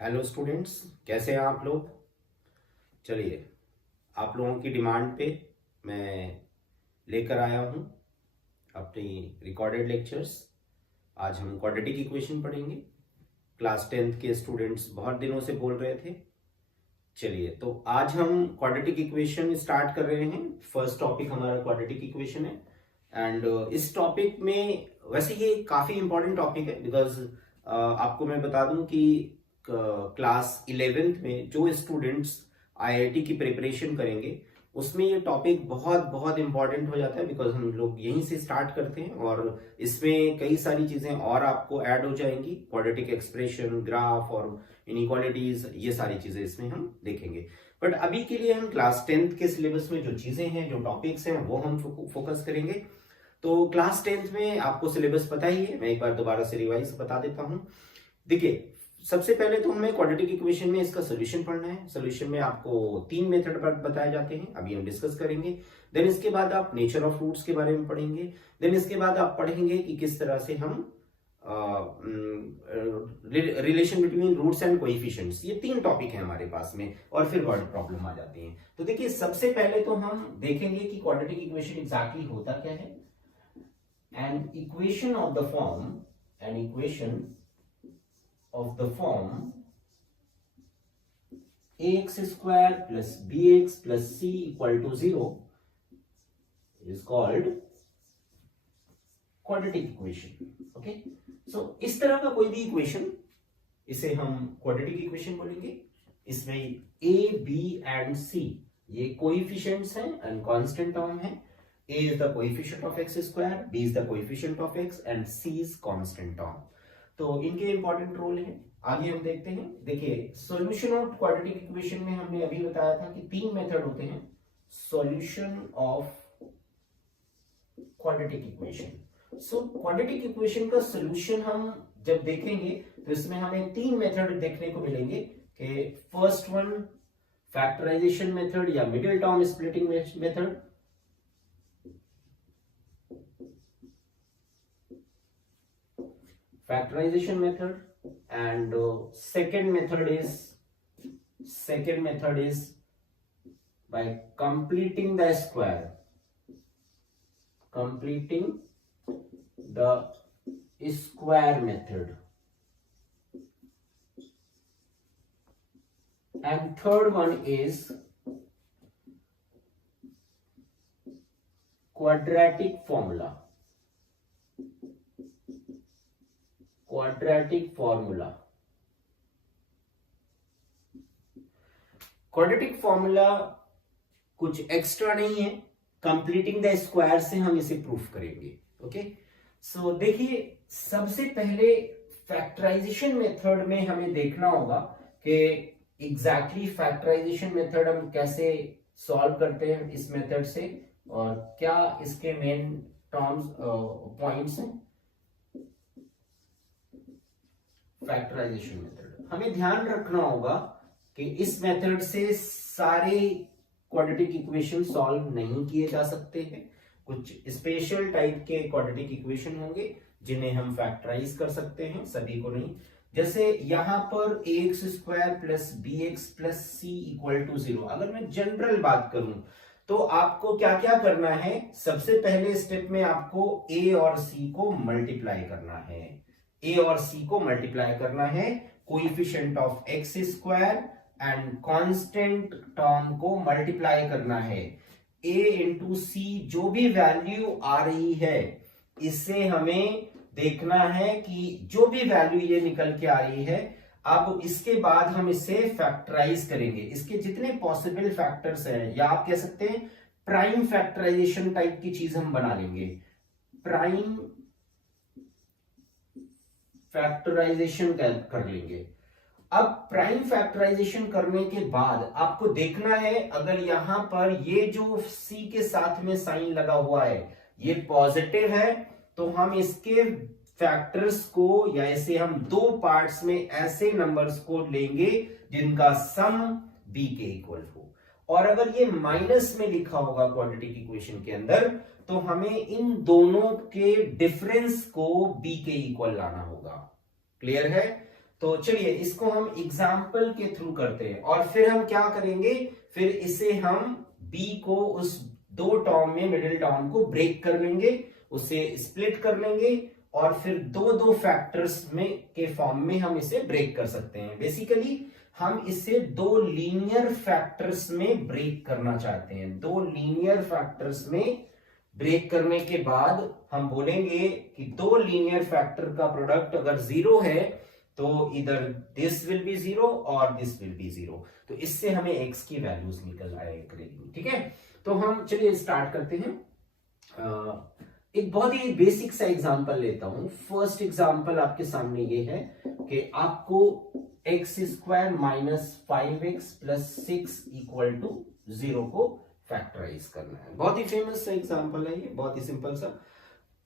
Hello students, कैसे हैं आप लोग। चलिए, आप लोगों की डिमांड पे मैं लेकर आया हूँ अपनी रिकॉर्डेड लेक्चर्स। आज हम क्वाड्रेटिक इक्वेशन पढ़ेंगे। क्लास 10th के स्टूडेंट्स बहुत दिनों से बोल रहे थे। चलिए, तो आज हम क्वाड्रेटिक इक्वेशन स्टार्ट कर रहे हैं। फर्स्ट टॉपिक हमारा क्वाड्रेटिक इक्वेशन है एंड इस टॉपिक में वैसे ये काफ़ी इंपॉर्टेंट टॉपिक है बिकॉज आपको मैं बता दूं कि क्लास 11th में जो स्टूडेंट्स आईआईटी की प्रिपरेशन करेंगे उसमें ये टॉपिक बहुत बहुत इंपॉर्टेंट हो जाता है बिकॉज हम लोग यहीं से स्टार्ट करते हैं और इसमें कई सारी चीजें और आपको ऐड हो जाएंगी। क्वाड्रेटिक एक्सप्रेशन, ग्राफ और इनइक्वालिटीज, ये सारी चीजें इसमें हम देखेंगे। बट अभी के लिए हम क्लास 10th के सिलेबस में जो चीजें हैं, जो टॉपिक्स हैं, वो हम फोकस करेंगे। तो क्लास 10th में आपको सिलेबस पता ही है, मैं एक बार दोबारा से रिवाइज बता देता हूं। देखिए, सबसे पहले तो हमें क्वाड्रेटिक इक्वेशन में इसका सोल्यूशन पढ़ना है। सोल्यूशन में आपको 3 मेथड बताए जाते हैं, अभी हम डिस्कस करेंगे। देन इसके बाद आप नेचर ऑफ रूट्स के बारे में पढ़ेंगे। देन इसके बाद आप पढ़ेंगे कि किस तरह से हम relation between roots and coefficients, ये 3 टॉपिक है हमारे पास में, और फिर वर्ड प्रॉब्लम आ जाती है। तो देखिए, सबसे पहले तो हम देखेंगे कि क्वाड्रेटिक इक्वेशन एग्जैक्टली होता क्या है। An equation of the form of the form ax square plus bx plus c equal to 0 is called quadratic equation. Okay, so इस तरह का कोई भी इक्वेशन, इसे हम क्वाड्रेटिक इक्वेशन बोलेंगे। इसमें a, b एंड c ये कोएफिशिएंट्स हैं एंड कांस्टेंट टर्म है। a is the coefficient of x square, b is the coefficient of x and c is constant term। तो इनके इंपॉर्टेंट रोल है, आगे हम देखते हैं। देखिए, सॉल्यूशन ऑफ क्वाड्रेटिक इक्वेशन में हमने अभी बताया था कि 3 मेथड होते हैं solution of quadratic equation. So quadratic equation का सॉल्यूशन हम जब देखेंगे तो इसमें हमें 3 मेथड देखने को मिलेंगे कि फर्स्ट वन फैक्टराइजेशन मेथड या middle term splitting method, factorization method, and second method is by completing the square method, and third one is quadratic formula। Quadratic formula कुछ एक्स्ट्रा नहीं है, कंप्लीटिंग द स्क्वायर से हम इसे proof करेंगे। Okay, सो देखिए, सबसे पहले फैक्टराइजेशन मेथड में हमें देखना होगा कि एग्जैक्टली फैक्टराइजेशन मेथड हम कैसे सॉल्व करते हैं इस मेथड से और क्या इसके मेन टर्म्स पॉइंट्स हैं। फैक्टराइजेशन मेथड हमें ध्यान रखना होगा कि इस मेथड से सारे क्वाड्रेटिक इक्वेशन सॉल्व नहीं किए जा सकते हैं। कुछ स्पेशल टाइप के क्वाड्रेटिक इक्वेशन होंगे जिन्हें हम फैक्टराइज कर सकते हैं, सभी को नहीं। जैसे यहां पर ax square plus bx plus c equal to 0, अगर मैं जनरल बात करूं तो आपको क्या क्या करना है। सबसे पहले स्टेप में आपको a और c को मल्टीप्लाई करना है। a और c को मल्टीप्लाई करना है, coefficient of x square and constant term को मल्टीप्लाई करना है। a इंटू सी जो भी वैल्यू आ रही है इससे हमें देखना है कि जो भी वैल्यू ये निकल के आ रही है, अब इसके बाद हम इसे फैक्टराइज करेंगे। इसके जितने पॉसिबल फैक्टर्स हैं, या आप कह सकते हैं प्राइम फैक्टराइजेशन टाइप की चीज हम बना लेंगे। प्राइम फैक्टराइजेशन कर लेंगे। अब प्राइम फैक्टराइजेशन करने के बाद आपको देखना है, अगर यहां पर ये जो c के साथ में साइन लगा हुआ है ये पॉजिटिव है तो हम इसके फैक्टर्स को, या इसे हम 2 पार्ट्स में ऐसे नंबर्स को लेंगे जिनका सम b के इक्वल हो। और अगर ये माइनस में लिखा होगा क्वाड्रेटिक इक्वेशन के अंदर तो हमें इन दोनों के डिफरेंस को b के इक्वल लाना होगा। क्लियर है? तो चलिए इसको हम एग्जाम्पल के थ्रू करते हैं और फिर हम क्या करेंगे, फिर इसे हम b को उस दो टर्म में मिडिल टर्म को ब्रेक कर लेंगे, उसे स्प्लिट कर लेंगे और फिर दो दो फैक्टर्स में के फॉर्म में हम इसे ब्रेक कर सकते हैं। बेसिकली हम इसे दो लीनियर फैक्टर्स में ब्रेक करना चाहते हैं। दो लीनियर फैक्टर्स में ब्रेक करने के बाद हम बोलेंगे कि दो लीनियर फैक्टर का प्रोडक्ट अगर जीरो है तो इधर दिस विल बी जीरो और दिस विल बी जीरो। तो इससे हमें x की वैल्यूज निकल आया करेगी। ठीक है, तो हम चलिए स्टार्ट करते हैं। एक बहुत ही बेसिक सा एग्जांपल लेता हूं। फर्स्ट एग्जांपल आपके सामने ये है कि आपको x square minus 5x plus 6 equal to 0 को फैक्टराइज करना है। बहुत ही फेमस सा एग्जांपल है ये, बहुत ही सिंपल सा।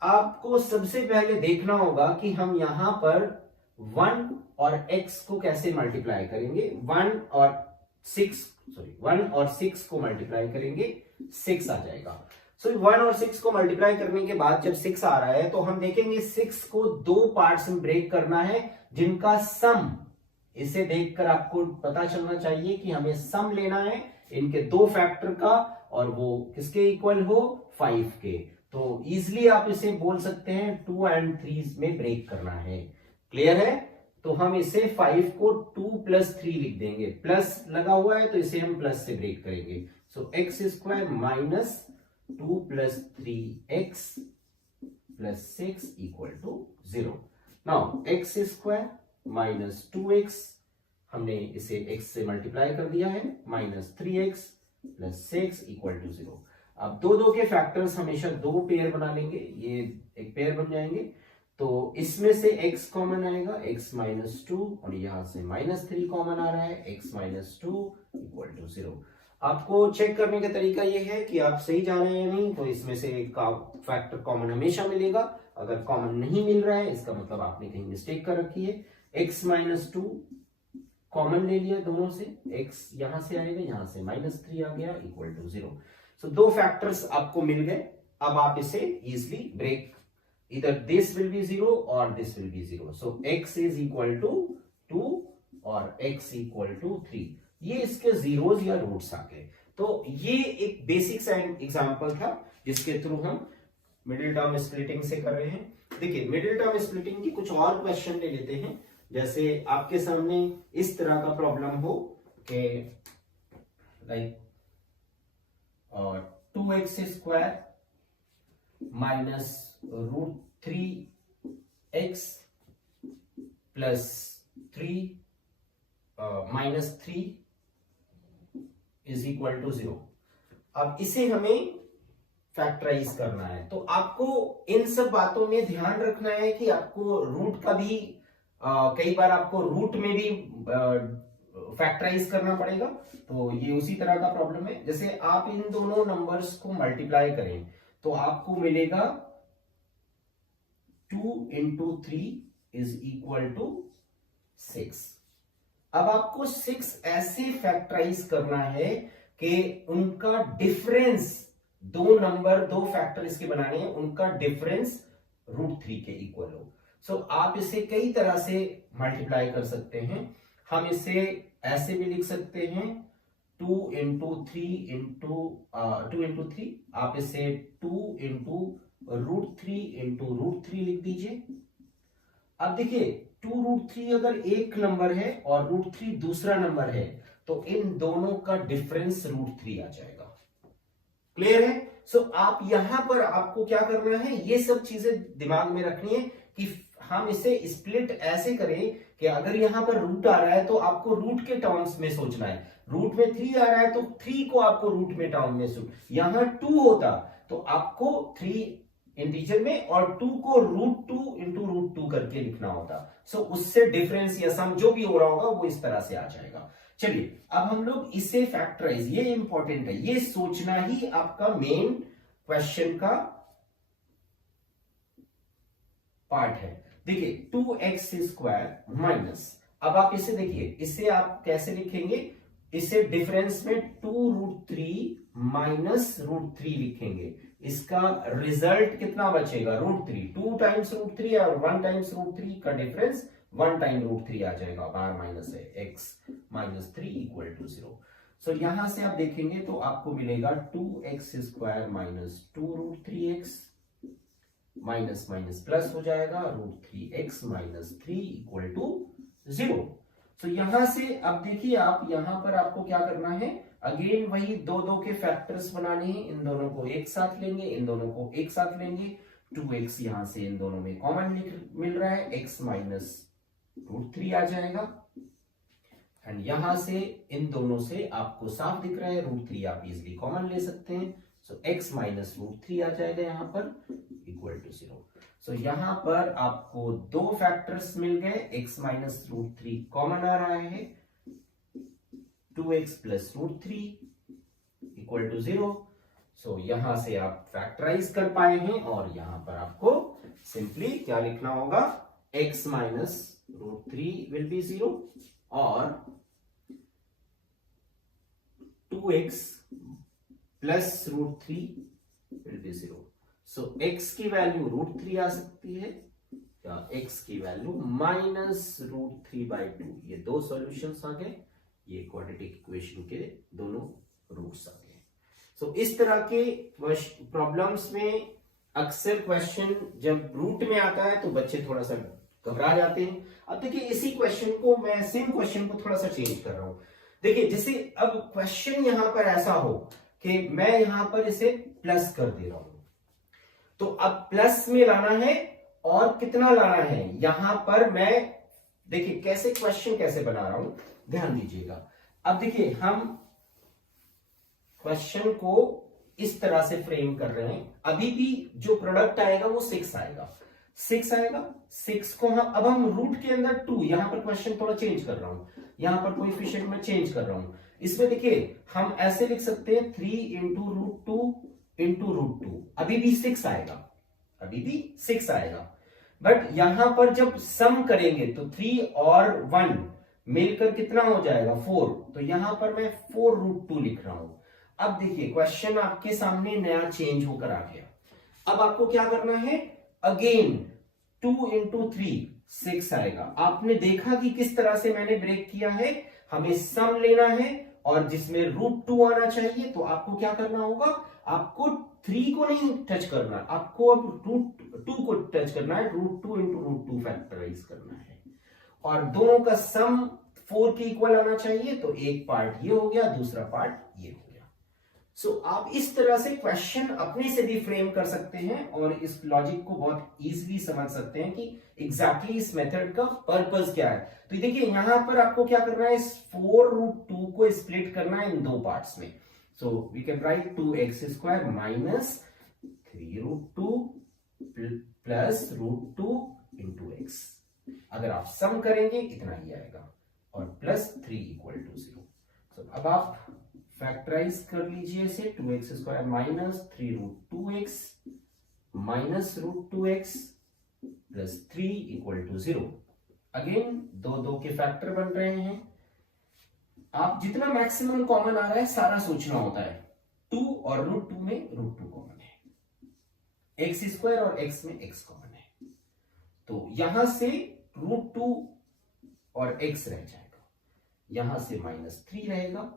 आपको सबसे पहले देखना होगा कि हम यहां पर 1 और x को कैसे मल्टीप्लाई करेंगे। 1 और 6 को मल्टीप्लाई करेंगे, 6 आ जाएगा। 1 और 6 को मल्टीप्लाई करने के बाद जब 6 आ रहा है तो हम देखेंगे 6 को दो पार्ट्स में ब्रेक करना है जिनका सम, इसे देखकर आपको पता चलना चाहिए कि हमें सम लेना है इनके दो फैक्टर का और वो किसके इक्वल हो, 5 के। तो इजिली आप इसे बोल सकते हैं 2 और 3 में ब्रेक करना है। क्लियर है? तो हम इसे 5 को 2 प्लस 3 लिख देंगे, प्लस लगा हुआ है तो इसे हम प्लस से ब्रेक करेंगे। So X square minus 2 plus 3x plus 6 equal to 0। Now X square minus 2x, हमने इसे x से मल्टीप्लाई कर दिया है, minus 3x plus 6 equal to 0। अब दो दो के फैक्टर्स हमेशा दो पेयर बना लेंगे, ये एक पेयर बन जाएंगे। तो इसमें से x कॉमन आएगा, x माइनस 2, और यहां से माइनस 3 कॉमन आ रहा है, x माइनस 2 इक्वल टू 0। आपको चेक करने का तरीका ये है कि आप सही जा रहे हैं या नहीं। तो इसमें से एक का फैक्टर कॉमन हमेशा मिलेगा, अगर कॉमन नहीं मिल रहा है इसका मतलब आपने कहीं मिस्टेक कर रखी है। x माइनस 2 कॉमन ले लिया दोनों से, x यहां से आएगा, यहां से माइनस 3 आ गया इक्वल टू 0। सो दो फैक्टर्स आपको मिल गए। अब आप इसे इजिली ब्रेक, इधर दिस विल बी 0 और this will be 0। So x is equal to 2 और x इक्वल टू 3। ये इसके जीरोस या रूट्स आ गए। तो ये एक बेसिक सा एग्जांपल था जिसके थ्रू हम मिडिल टर्म स्प्लिटिंग से कर रहे हैं। देखिए मिडिल टर्म स्प्लिटिंग की कुछ और क्वेश्चन ले लेते हैं। जैसे आपके सामने इस तरह का प्रॉब्लम हो कि like 2x square minus root 3x plus 3 minus 3 is equal to 0। अब इसे हमें फैक्टराइज करना है। तो आपको इन सब बातों में ध्यान रखना है कि आपको रूट का भी कई बार आपको रूट में भी फैक्टराइज करना पड़ेगा। तो ये उसी तरह का प्रॉब्लम है। जैसे आप इन दोनों नंबर्स को मल्टीप्लाई करें तो आपको मिलेगा 2 इंटू 3 इज इक्वल टू 6। अब आपको 6 ऐसे फैक्टराइज करना है कि उनका डिफरेंस, दो नंबर दो फैक्टर इसके बनाने हैं, उनका डिफरेंस √3 के इक्वल हो। सो आप इसे कई तरह से मल्टीप्लाई कर सकते हैं। हम इसे ऐसे भी लिख सकते हैं 2 इंटू 3 आप इसे 2 इंटू √3 लिख दीजिए। अब देखिए 2√3 अगर एक नंबर है और √3 दूसरा नंबर है तो इन दोनों का डिफरेंस √3 आ जाएगा। क्लियर है? सो आप यहां पर आपको क्या करना है, ये सब चीजें दिमाग में रखनी है कि हम इसे स्प्लिट ऐसे करें कि अगर यहां पर रूट आ रहा है तो आपको रूट के टर्म्स में सोचना है। रूट में 3 आ रहा है तो 3 को आपको रूट में टर्म में सोच, यहां 2 होता तो आपको 3 इंटीजर में और 2 को √2 इंटू √2 करके लिखना होता। सो उससे डिफरेंस या सम जो भी हो रहा होगा वो इस तरह से आ जाएगा। चलिए अब हम लोग इसे फैक्टराइज, ये इंपॉर्टेंट है, ये सोचना ही आपका मेन क्वेश्चन का पार्ट है। देखिए 2x स्क्वायर माइनस, अब आप इसे देखिए, इसे आप कैसे लिखेंगे, इसे डिफरेंस में 2√3 माइनस √3 लिखेंगे। इसका रिजल्ट कितना बचेगा, √3। 2 टाइम्स √3 और 1 टाइम्स √3 का डिफरेंस 1 टाइम रूट 3 आ जाएगा, बाहर माइनस है, x minus 3 equal to 0। So यहां से आप देखेंगे तो आपको मिलेगा 2x² minus 2 root 3x minus minus plus हो जाएगा, root 3x minus 3 equal to 0। तो यहां से अब देखिए आप यहां पर आपको क्या करना है, अगेन वही दो दो के फैक्टर्स बनाने हैं, इन दोनों को एक साथ लेंगे, इन दोनों को एक साथ लेंगे, 2x यहां से इन दोनों में कॉमन मिल रहा है, x माइनस रूट 3 आ जाएगा, एंड यहां से इन दोनों से आपको साफ दिख रहा है रूट 3 आप इजिली कॉमन ले सकते हैं, सो x माइनस रूट 3 आ जाएगा यहां पर इक्वल टू 0। सो यहां पर आपको दो फैक्टर्स मिल गए, x माइनस रूट 3 कॉमन आ रहा है, 2x plus root 3 equal to 0। So यहां से आप फैक्टराइज कर पाए हैं, और यहां पर आपको सिंपली क्या लिखना होगा, x minus root 3 will be 0 और 2x plus root 3 will be 0। So x की वैल्यू रूट 3 आ सकती है, या x की वैल्यू माइनस रूट 3 बाई 2। ये दो सॉल्यूशंस आ गए, ये क्वाड्रेटिक इक्वेशन के दोनों रूट्स आ गए। सो इस तरह के प्रॉब्लम्स में अक्सर क्वेश्चन जब रूट में आता है तो बच्चे थोड़ा सा घबरा जाते हैं। अब देखिए इसी क्वेश्चन को मैं, सेम क्वेश्चन को थोड़ा सा चेंज कर रहा हूं। देखिए जैसे अब क्वेश्चन यहां पर ऐसा हो कि मैं यहां पर इसे प्लस कर दे रहा हूं, तो अब प्लस में लाना है और कितना लाना है, यहां पर मैं देखिए कैसे क्वेश्चन कैसे बना रहा हूं, ध्यान दीजिएगा। अब देखिए हम क्वेश्चन को इस तरह से फ्रेम कर रहे हैं, अभी भी जो प्रोडक्ट आएगा वो 6 आएगा, 6 आएगा, 6 को अब हम रूट के अंदर 2, यहां पर क्वेश्चन थोड़ा चेंज कर रहा हूं, यहां पर कोएफिशिएंट में चेंज कर रहा हूं। इसमें देखिए हम ऐसे लिख सकते हैं 3 इंटू रूट 2 इंटू रूट 2, अभी भी 6 आएगा, अभी भी 6 आएगा। बट यहां पर जब सम करेंगे तो 3 और 1 मिलकर कितना हो जाएगा 4, तो यहां पर मैं 4 रूट 2 लिख रहा हूं। अब देखिए क्वेश्चन आपके सामने नया चेंज होकर आ गया। अब आपको क्या करना है, अगेन 2 इंटू 3 6 आएगा। आपने देखा कि किस तरह से मैंने ब्रेक किया है, हमें सम लेना है और जिसमें रूट 2 आना चाहिए, तो आपको क्या करना होगा, आपको 3 को नहीं टच करना, आपको अब रूट 2 को टच करना है, रूट 2 इंटू रूट 2 फैक्टराइज करना है, और दोनों का सम 4 के इक्वल आना चाहिए। तो एक पार्ट ये हो गया, दूसरा पार्ट ये हो गया। सो आप इस तरह से क्वेश्चन अपने से भी फ्रेम कर सकते हैं और इस लॉजिक को बहुत इजीली समझ सकते हैं कि एग्जैक्टली इस मेथड का पर्पस क्या है। तो देखिए यहां पर आपको क्या करना है, इस 4 रूट 2 को स्प्लिट करना है इन दो पार्ट्स में। So we can write 2x² minus 3 root 2 plus root 2 into x। अगर आप सम करेंगे इतना ही आएगा, और प्लस 3 इक्वल टू 0। सो अब आप फैक्टराइज कर लीजिए इसे, 2x² minus 3 root 2x minus root 2x plus 3 equal to 0। Again दो दो के फैक्टर बन रहे हैं। आप जितना मैक्सिमम कॉमन आ रहा है सारा सोचना होता है। 2 और रूट 2 में रूट 2 कॉमन है, x² और x में x कॉमन है, तो यहां से रूट 2 और x रह जाएगा, यहां से माइनस 3 रहेगा।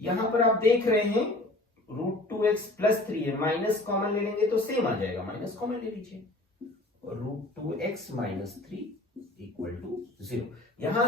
यहां पर आप देख रहे हैं रूट 2x प्लस 3 है, माइनस कॉमन ले लेंगे तो सेम आ जाएगा, माइनस कॉमन ले लीजिए, और root 2x minus 3 equal to 0। यहां